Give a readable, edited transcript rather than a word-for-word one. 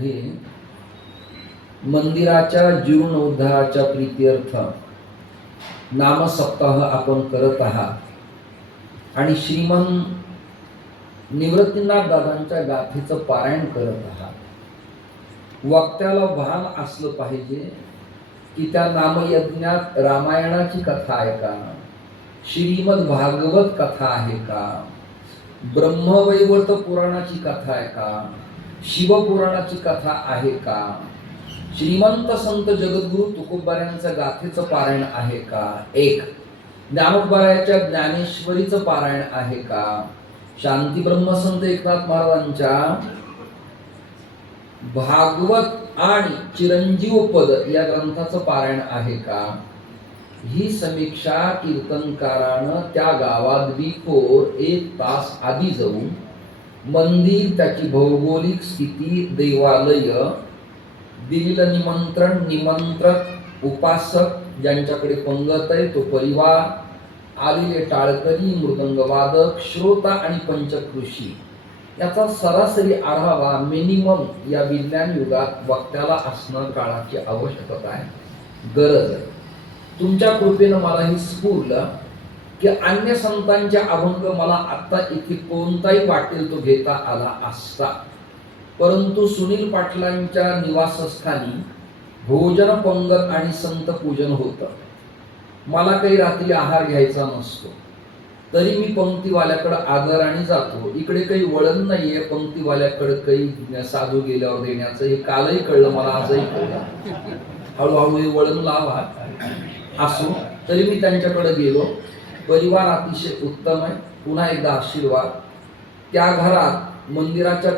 मध्ये मंदिराच्या जीर्णोद्धाराच्या प्रीत्यर्थ नामसप्ताह आपण करत आहात आणि श्रीमन निवृत्तीनाथ दादांच्या गाथेचं पारायण करत आहात। वक्त्याला भान असलं पाहिजे की त्या नामयज्ञात रामायणाची कथा आहे का, श्रीमद भागवत कथा आहे का, ब्रह्मवैवर्त पुराणाची कथा आहे का, शिवपुराणाची कथा आहे का, श्रीमंत संत जगद्गुरु तुकोबाऱ्यांच्या गाथेचं पारायण आहे का, एक ज्ञानोबाऱ्याच्या ज्ञानेश्वरीचं पारायण आहे का, शांती ब्रह्मसंत एकनाथ महाराजांच्या भागवत आणि चिरंजीव पद या ग्रंथाचं पारायण आहे का, ही समीक्षा कीर्तनकारानं त्या गावात बिफोर 1 तास आधी जाऊन मंदिर, त्याची भौगोलिक स्थिती, देवालय, दिलेलं निमंत्रक, उपासक ज्यांच्याकडे पंगत आहे तो परिवार, आलेले टाळकरी, मृदंगवादक, श्रोता आणि पंचकृषी याचा सरासरी आढावा मिनिमम या विज्ञान युगात वक्त्याला असणं काळाची आवश्यकता आहे, गरज आहे। तुमच्या कृपेनं मला ही स्फुरलं की अन्य संतांचे अभंग मला आता इथे कोणताही वाटेल तो घेता आला असता, परंतु सुनील पाटलांच्या निवासस्थानी भोजन, पंगत आणि संत पूजन होतं। मला काही रात्री आहार घ्यायचा नसतो, तरी मी पंक्तीवाल्याकडे आदराने जातो। इकडे काही वळण नाहीये पंक्तीवाल्याकडे काही साधू गेल्यावर देण्याचं, हे कालही कळलं मला, आजही कळलं। हळूहळू हे वळण लावा असो, तरी मी त्यांच्याकडे गेलो। परिवार अतिशय उत्तम आहे, पुन्हा एकदा आशीर्वाद। त्या घरात मंदिराच्या